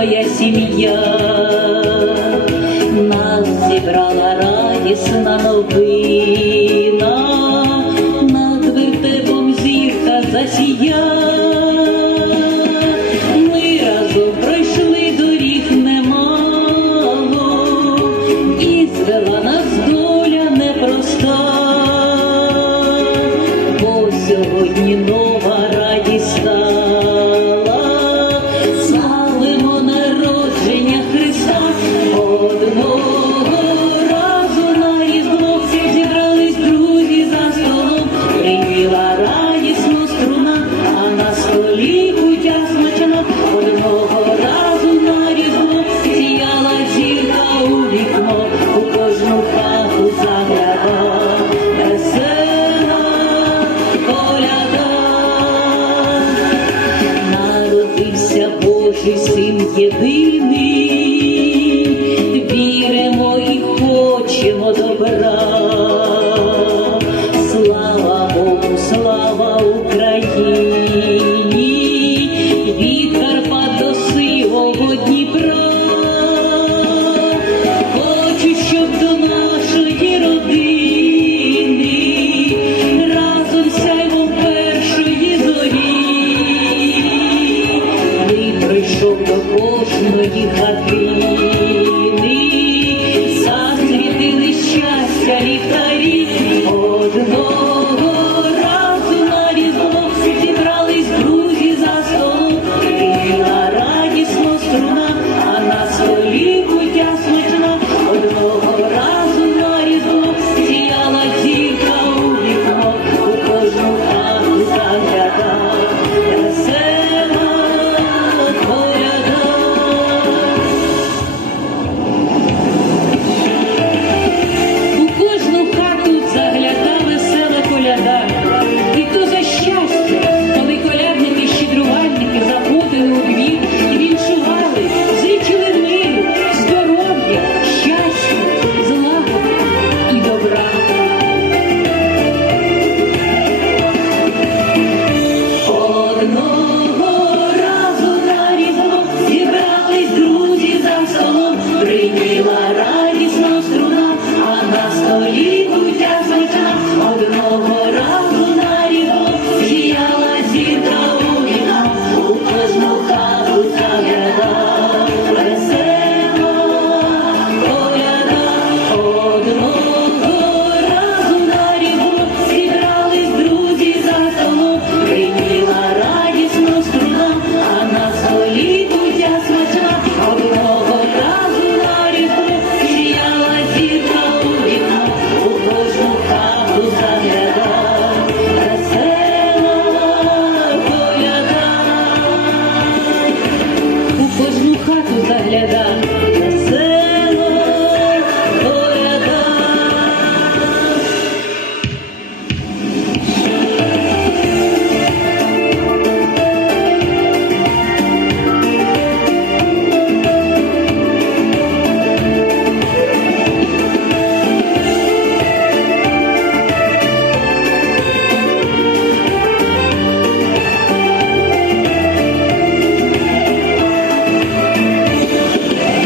моя сім'я, нас зібрала радісна новина, над вертепом зірка засія. Ми разом пройшли доріг немало, і звела нас доля непроста, бо сьогодні нова. ти син єдиний, віримо і хочемо добра. Eu. Thank you. кожну хату загляда.